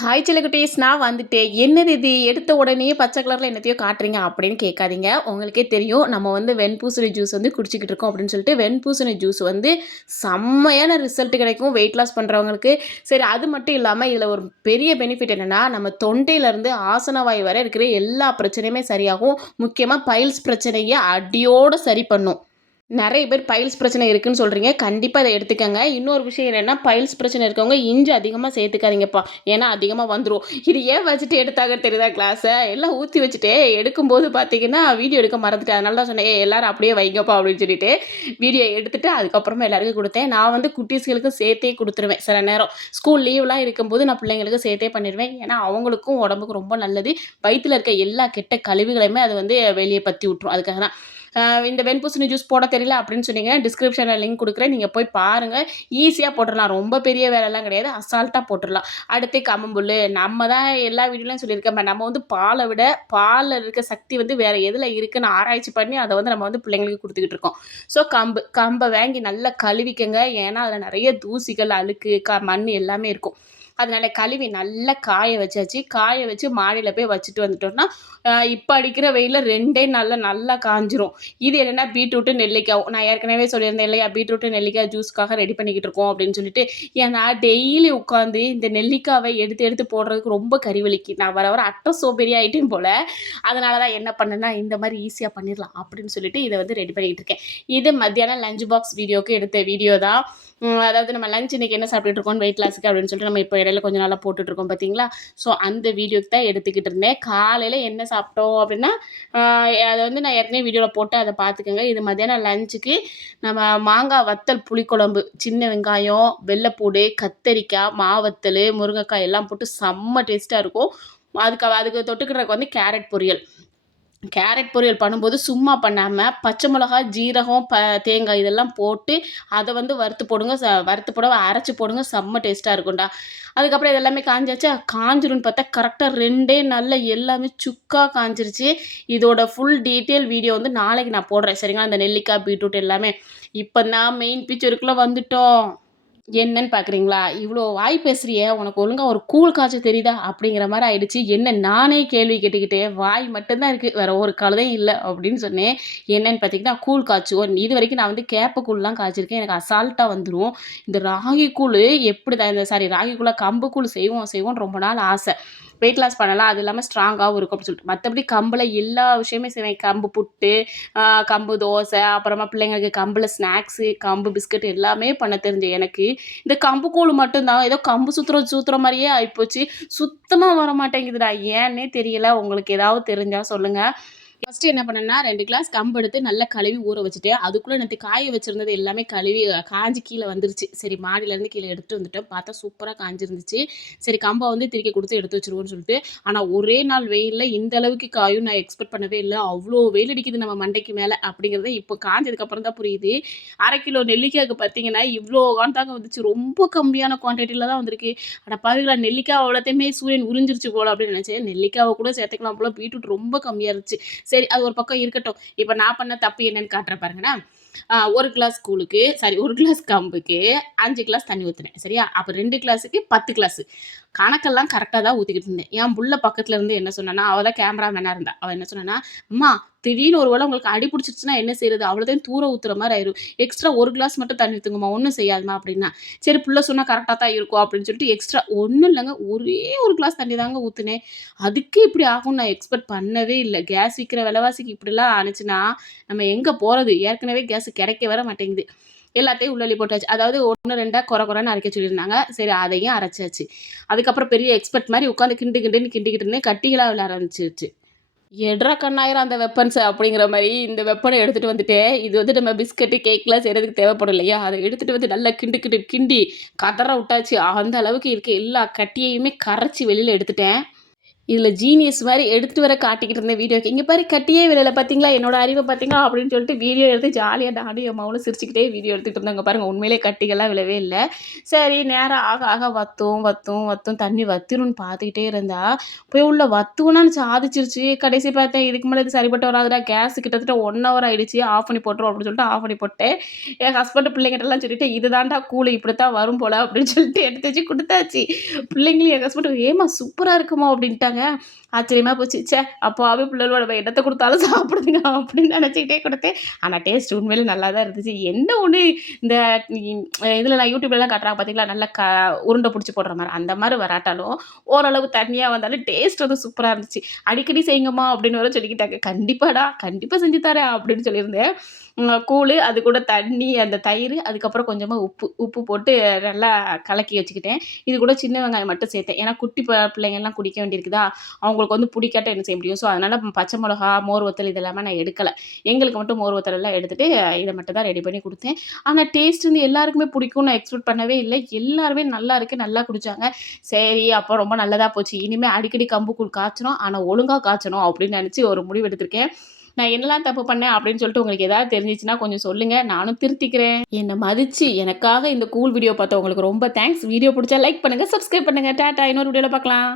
Hi சிலகுட்டீஸ், நான் வந்துட்டேன். என்னது இது எடுத்த உடனே பச்சை கலரில் என்னத்தையோ காட்டுறீங்க அப்படின்னு கேட்காதீங்க. உங்களுக்கே தெரியும் நம்ம வந்து வெண்பூசணி ஜூஸ் வந்து குடிச்சிக்கிட்டு இருக்கோம் அப்படின்னு சொல்லிட்டு. வெண்பூசணி ஜூஸ் வந்து செம்மையான ரிசல்ட் கிடைக்கும் வெயிட் லாஸ் பண்ணுறவங்களுக்கு. சரி, அது மட்டும் இல்லாமல் இதில் ஒரு பெரிய பெனிஃபிட் என்னென்னா, நம்ம தொண்டையிலேருந்து ஆசனவாய் வரை இருக்கிற எல்லா பிரச்சனையுமே சரியாகும். முக்கியமாக பைல்ஸ் பிரச்சனையை அடியோடு சரி பண்ணும். நிறைய பேர் பைல்ஸ் பிரச்சனை இருக்குன்னு சொல்கிறீங்க. கண்டிப்பாக அதை எடுத்துக்கங்க. இன்னொரு விஷயம் என்னென்னா, பைல்ஸ் பிரச்சனை இருக்கவங்க இஞ்சி அதிகமாக சேர்த்துக்காதீங்கப்பா. ஏன்னா அதிகமாக வந்துடும். இது ஏன் வச்சுட்டு எடுத்தாங்கன்னு தெரியுதா கிளாஸை? எல்லாம் ஊற்றி வச்சுட்டு எடுக்கும்போது பார்த்தீங்கன்னா வீடியோ எடுக்க மறந்துட்டேன். அதனால தான் சொன்னேன், எல்லோரும் அப்படியே வைங்கப்பா அப்படின்னு சொல்லிட்டு வீடியோ எடுத்துகிட்டு அதுக்கப்புறமா எல்லாருக்கும் கொடுத்தேன். நான் வந்து குட்டீஸ்களுக்கு சேர்த்தே கொடுத்துருவேன். சில நேரம் ஸ்கூல் லீவ்லாம் இருக்கும்போது நான் பிள்ளைங்களுக்கு சேர்த்தே பண்ணிடுவேன். ஏன்னா அவங்களுக்கும் உடம்புக்கு ரொம்ப நல்லது. வயிற்றில் இருக்க எல்லா கெட்ட கழிவுகளையுமே அது வந்து வெளியே பற்றி விட்டுரும். அதுக்காக தான் இந்த வெண்பூசணி ஜூஸ் போட தெரியல அப்படின்னு சொன்னீங்க, டிஸ்கிரிப்ஷனில் லிங்க் கொடுக்குறேன். நீங்கள் போய் பாருங்கள். ஈஸியாக போட்டுடலாம். ரொம்ப பெரிய வேலைலாம் கிடையாது. அசால்ட்டாக போட்டுடலாம். அடுத்து கம்மம்புல். நம்ம தான் எல்லா வீடியோலையும் சொல்லியிருக்கேன். நம்ம வந்து பாலை விட பாலில் இருக்க சக்தி வந்து வேறு எதில் இருக்குன்னு ஆராய்ச்சி பண்ணி அதை வந்து நம்ம வந்து பிள்ளைங்களுக்கு கொடுத்துக்கிட்டு இருக்கோம். ஸோ கம்பை வாங்கி நல்லா கழுவிக்கங்க. ஏன்னா அதில் நிறைய தூசிகள், அழுக்கு, மண் எல்லாமே இருக்கும். அதனால கழுவி நல்லா காய வச்சாச்சு. காய வச்சு மாடியில் போய் வச்சுட்டு வந்துட்டோம்னா, இப்போ அடிக்கிற வெயிலில் 2 நாளில் நல்லா காஞ்சிரும். இது என்னென்னா பீட்ரூட்டு நெல்லிக்காய். நான் ஏற்கனவே சொல்லியிருந்தேன் இல்லையா, பீட்ரூட்டு நெல்லிக்காய் ஜூஸ்க்காக ரெடி பண்ணிக்கிட்டு இருக்கோம் அப்படின்னு சொல்லிட்டு. ஏன்னா டெய்லி உட்காந்து இந்த நெல்லிக்காவை எடுத்து எடுத்து போடுறதுக்கு ரொம்ப கறிவலிக்கு. நான் வர வர அட்டை சோம்பேறி ஆகிட்டேன் போல். அதனால தான் என்ன பண்ணேன்னா, இந்த மாதிரி ஈஸியாக பண்ணிடலாம் அப்படின்னு சொல்லிட்டு இதை வந்து ரெடி பண்ணிக்கிட்டு இருக்கேன். இது மத்தியானம் லஞ்ச் பாக்ஸ் வீடியோக்கு எடுத்த வீடியோ தான். அதாவது நம்ம லஞ்ச் இன்றைக்கி என்ன சாப்பிட்டுட்டு இருக்கோம் வெயிட் லாஸுக்கு அப்படின்னு சொல்லிட்டு நம்ம இப்போ இடையில கொஞ்சம் நாளாக போட்டுட்ருக்கோம் பார்த்தீங்களா. ஸோ அந்த வீடியோக்கு தான் எடுத்துக்கிட்டு இருந்தேன். காலையில் என்ன சாப்பிட்டோம் அப்படின்னா, அதை வந்து நான் ஏற்கனவே வீடியோவில் போட்டு அதை பார்த்துக்கோங்க. இது மத்தியானம் லஞ்சுக்கு நம்ம மாங்காய் வத்தல் புளிக்குழம்பு, சின்ன வெங்காயம், வெள்ளைப்பூடு, கத்தரிக்காய், மாவத்தல், முருங்கைக்காய் எல்லாம் போட்டு செம்ம டேஸ்ட்டாக இருக்கும். அதுக்கு தொட்டுக்கிறதுக்கு வந்து கேரட் பொரியல். கேரட் பொரியல் பண்ணும்போது சும்மா பண்ணாமல் பச்சை மிளகா, ஜீரகம், தேங்காய் இதெல்லாம் போட்டு அதை வந்து வறுத்து போடுங்க. வறுத்து போட அரைச்சி போடுங்க. செம்ம டேஸ்ட்டாக இருக்கும்டா. அதுக்கப்புறம் இதெல்லாமே காஞ்சாச்சா, காஞ்சிரும்னு பார்த்தா கரெக்டாக 2 நாளில் எல்லாமே சுக்காக காஞ்சிருச்சு. இதோட ஃபுல் டீட்டெயில் வீடியோ வந்து நாளைக்கு நான் போடுறேன் சரிங்களா. அந்த நெல்லிக்காய், பீட்ரூட் எல்லாமே. இப்போ தான் மெயின் பிக்சருக்குள்ளே வந்துட்டோம். என்னன்னு பார்க்குறீங்களா? இவ்வளோ வாய் பேசுறியே, உனக்கு ஒழுங்கா ஒரு கூழ் காய்ச்ச தெரியுதா? அப்படிங்கிற மாதிரி ஆயிடுச்சு. என்ன நானே கேள்வி கேட்டுக்கிட்டே, வாய் மட்டும்தான் இருக்குது, வேறு ஒரு கழுதையும் இல்லை அப்படின்னு சொன்னேன். என்னன்னு பார்த்தீங்கன்னா, கூழ் காய்ச்சுவோம். இது வரைக்கும் நான் வந்து கேப்ப கூழ்லாம் காய்ச்சிருக்கேன். எனக்கு அசால்ட்டாக வந்துடும். இந்த ராகி கூழ் எப்படி தான் ராகி கூழ கம்பு கூழ் செய்வோம்னு ரொம்ப நாள் ஆசை. வெயிட் லாஸ் பண்ணலாம். அது இல்லாமல் ஸ்ட்ராங்காகவும் இருக்கும் அப்படின்னு சொல்லிட்டு. மற்றபடி கம்பில் எல்லா விஷயமே செய்வேன். கம்பு புட்டு, கம்பு தோசை, அப்புறமா பிள்ளைங்களுக்கு கம்பில் ஸ்நாக்ஸு, கம்பு பிஸ்கட் எல்லாமே பண்ண தெரிஞ்ச எனக்கு இந்த கம்பு கூழ் மட்டும்தான் ஏதோ கம்பு சுற்றுற மாதிரியே ஆகிப்போச்சு. சுத்தமாக வர மாட்டேங்குதுடா. ஏன்னே தெரியல. உங்களுக்கு ஏதாவது தெரிஞ்சால் சொல்லுங்கள். ஃபஸ்ட்டு என்ன பண்ணேன்னா, 2 கிளாஸ் கம்பு எடுத்து நல்லா கழுவி ஊற வச்சுட்டேன். அதுக்குள்ளே நேற்று காய வச்சுருந்தது எல்லாமே கழுவி காஞ்சி கீழே வந்துருச்சு. சரி, மாடியிலேருந்து கீழே எடுத்துகிட்டு வந்துட்டேன். பார்த்தா சூப்பராக காஞ்சிருந்துச்சு. சரி, கம்பை வந்து திருக்கி கொடுத்து எடுத்து வச்சுருவோன்னு சொல்லிட்டு. ஆனால் ஒரே நாள் வெயிலில் இந்த அளவுக்கு காயும் நான் எக்ஸ்பெக்ட் பண்ணவே இல்லை. அவ்வளோ வெயில் அடிக்குது நம்ம மண்டைக்கு மேலே அப்படிங்கிறத இப்போ காஞ்சதுக்கப்புறம் தான் புரியுது. 1/2 கிலோ நெல்லிக்காய்க்கு பார்த்தீங்கன்னா இவ்வளோ தாங்க வந்துச்சு. ரொம்ப கம்மியான குவான்டிட்டியில் தான் வந்திருக்கு. ஆனால் பாருங்களா, நெல்லிக்காய் அவ்வளோத்தையுமே சூரியன் உறிஞ்சிருச்சு போல் அப்படின்னு நினச்சேன். நெல்லிக்காவை கூட சேர்த்துக்கலாம் போல். பீட்ரூட் ரொம்ப கம்மியாக இருந்துச்சு. சரி, அது ஒரு பக்கம் இருக்கட்டும். இப்போ நான் பண்ண தப்பு என்னன்னு காட்டுறேன் பாருங்கண்ணா. 1 கிளாஸ் கூழுக்கு 1 கிளாஸ் கம்புக்கு 5 கிளாஸ் தண்ணி ஊற்றுனேன் சரியா. அப்போ 2 கிளாஸுக்கு 10 கிளாஸு கணக்கெல்லாம் கரெக்டாக தான் ஊற்றிக்கிட்டு இருந்தேன். என் புள்ள பக்கத்தில் இருந்து என்ன சொன்னான்னா, அவள் தான் கேமராமேனாக இருந்தா. அவள் என்ன சொன்னான்னா, அம்மா திடீர்னு ஒரு வேளை உங்களுக்கு அடி பிடிச்சிருச்சுன்னா என்ன செய்யறது, அவ்வளோதான் தூர ஊற்றுற மாதிரி ஆயிரும். எக்ஸ்ட்ரா 1 கிளாஸ் மட்டும் தண்ணி ஊற்றுங்கம்மா, ஒன்றும் செய்யாதுமா அப்படின்னா. சரி, புள்ள சொன்னால் கரெக்டாக தான் இருக்கும் அப்படின்னு சொல்லிட்டு எக்ஸ்ட்ரா ஒன்றும் இல்லைங்க, ஒரே 1 கிளாஸ் தண்ணி தாங்க ஊற்றுனேன். அதுக்கு இப்படி ஆகும்னு நான் எக்ஸ்பெக்ட் பண்ணவே இல்லை. கேஸ் விற்கிற விலைவாசிக்கு இப்படிலாம் ஆனிச்சுன்னா நம்ம எங்கே போகிறது? ஏற்கனவே கேஸ் கிடைக்க வர மாட்டேங்குது. எல்லாத்தையும் உள்ளே போட்டாச்சு. அதாவது 1 2 குறைன்னு அரைக்க சொல்லியிருந்தாங்க. சரி, அதையும் அரைச்சாச்சு. அதுக்கப்புறம் பெரிய எக்ஸ்பர்ட் மாதிரி உட்காந்து கிண்டிக்கிட்டு இருந்தேன். கட்டிகளாக விழ ஆரம்பிச்சிருச்சு. எட்ரா கண்ணாயிரம் அந்த வெப்பன்ஸ் அப்படிங்கிற மாதிரி இந்த வெப்பனை எடுத்துகிட்டு வந்துட்டேன். இது வந்து நம்ம பிஸ்கட்டு, கேக்லாம் செய்கிறதுக்கு தேவைப்படும் இல்லையா, அதை எடுத்துகிட்டு வந்து நல்லா கிண்டி கதற விட்டாச்சு. அந்த அளவுக்கு இருக்க எல்லா கட்டியையுமே கரைச்சி வெளியில் எடுத்துட்டேன். இதில் ஜீனியஸ் மாதிரி எடுத்துகிட்டு வர காட்டிக்கிட்டு இருந்தேன் வீடியோக்கு. இங்கே பாரு கட்டியே விழல பார்த்தீங்களா, என்னோட அறிவை பார்த்தீங்களா அப்படின்னு சொல்லிட்டு வீடியோ எடுத்து ஜாலியாக நானும் என் மகளும் சிரிச்சுக்கிட்டே வீடியோ எடுத்துகிட்டு இருந்தாங்க. பாருங்கள் உண்மையிலே கட்டிகள்லாம் விழவே இல்லை. சரி நேரம் ஆக ஆக வத்தும் வத்தும் வத்தும் தண்ணி வத்திரும்னு பார்த்துக்கிட்டே இருந்தா போய் உள்ள வத்துவனான்னு சாதிச்சிருச்சு. கடைசி பார்த்தேன் இதுக்கு மேலே இது சரிப்பட்டு வராதுடா, கேஸ் கிட்டத்தட்ட 1 ஹவர் ஆகிடுச்சு, ஆஃப் பண்ணி போட்டுரும் அப்படின்னு சொல்லிட்டு ஆஃப் பண்ணி போட்டேன். என் ஹஸ்பண்ட் பிள்ளைங்கிட்டலாம் சொல்லிட்டு இதுதான்டா கூலி இப்படித்தான் வரும் போல் அப்படின்னு சொல்லிட்டு எடுத்து வச்சு கொடுத்தாச்சு. பிள்ளைங்களும் என் ஹஸ்பண்ட் ஏமா சூப்பராக இருக்குமா அப்படின்ட்டாங்க. ஆச்சரியமா போச்சு. ச்சே! அப்பாவி பிள்ளைகளோட நம்ம என்னத்த குடுத்தாலும் சாப்பிடுதுங்க அப்படின்னு நினச்சுக்கிட்டே கொடுத்தேன். ஆனா டேஸ்ட் உண்மையிலே நல்லா தான் இருந்துச்சு. என்ன ஒண்ணு இந்த இதில நான் யூடியூப்லலாம் காட்டுறாங்க பார்த்தீங்களா, நல்லா உருண்டை புடிச்சு போடுற மாரி. அந்த மாரி வராட்டாலும் ஓரளவு தண்ணியா வந்தாலும் டேஸ்ட் வந்து சூப்பரா இருந்துச்சு. "அடிக்கடி செய்யுங்கம்மா" அப்படின்னு வேற சொல்லிக்கிட்டாங்க. "கண்டிப்பாடா, கண்டிப்பா செஞ்சு தரேன்" அப்படின்னு சொல்லியிருந்தேன். கூழு, அது கூட தண்ணி, அந்த தயிர், அதுக்கப்புறம் கொஞ்சமா உப்பு போட்டு நல்லா கலக்கி வச்சுக்கிட்டேன். இது கூட சின்ன வெங்காயம் மட்டும் சேர்த்தேன். ஏன்னா குட்டி பிள்ளைங்கலாம் குடிக்க வேண்டியிருக்குதா, அவங்களுக்கு வந்து பிடிக்காட்டா என்ன செய்ய முடியும். ஸோ அதனால பச்சை மிளகா, மோர் வத்தல் இது எல்லாமே நான் எடுக்கல. எங்களுக்கு மட்டும் மோர் வத்தல் எல்லாம் எடுத்துட்டு இத மட்டும் தான் ரெடி பண்ணி குடுத்தேன். ஆனா டேஸ்ட் வந்து எல்லாருக்குமே பிடிக்கும்னு நான் எக்ஸ்பெக்ட் பண்ணவே இல்ல. எல்லாருமே நல்லா இருக்கு, நல்லா குடிச்சாங்க. சரி அப்போ ரொம்ப நல்லதா போச்சு. இனிமே அடிக்கடி கம்பு கூழ் காய்ச்சணும். ஆனா ஒழுங்கா காய்ச்சணும் அப்படின்னு நினைச்சு ஒரு முடிவு எடுத்திருக்கேன். நான் என்னலாம் தப்பு பண்ணேன் அப்படின்னு சொல்லிட்டு உங்களுக்கு ஏதாவது தெரிஞ்சுச்சுன்னா கொஞ்சம் சொல்லுங்க. நானும் திருத்திக்கிறேன். என்ன மதிச்சு எனக்காக இந்த கூல் வீடியோ பார்த்தவங்களுக்கு ரொம்ப தேங்க்ஸ். வீடியோ பிடிச்சா லைக் பண்ணுங்க, சப்ஸ்கிரைப் பண்ணுங்க. டாடா இன்னொரு வீடியோல பார்க்கலாம்.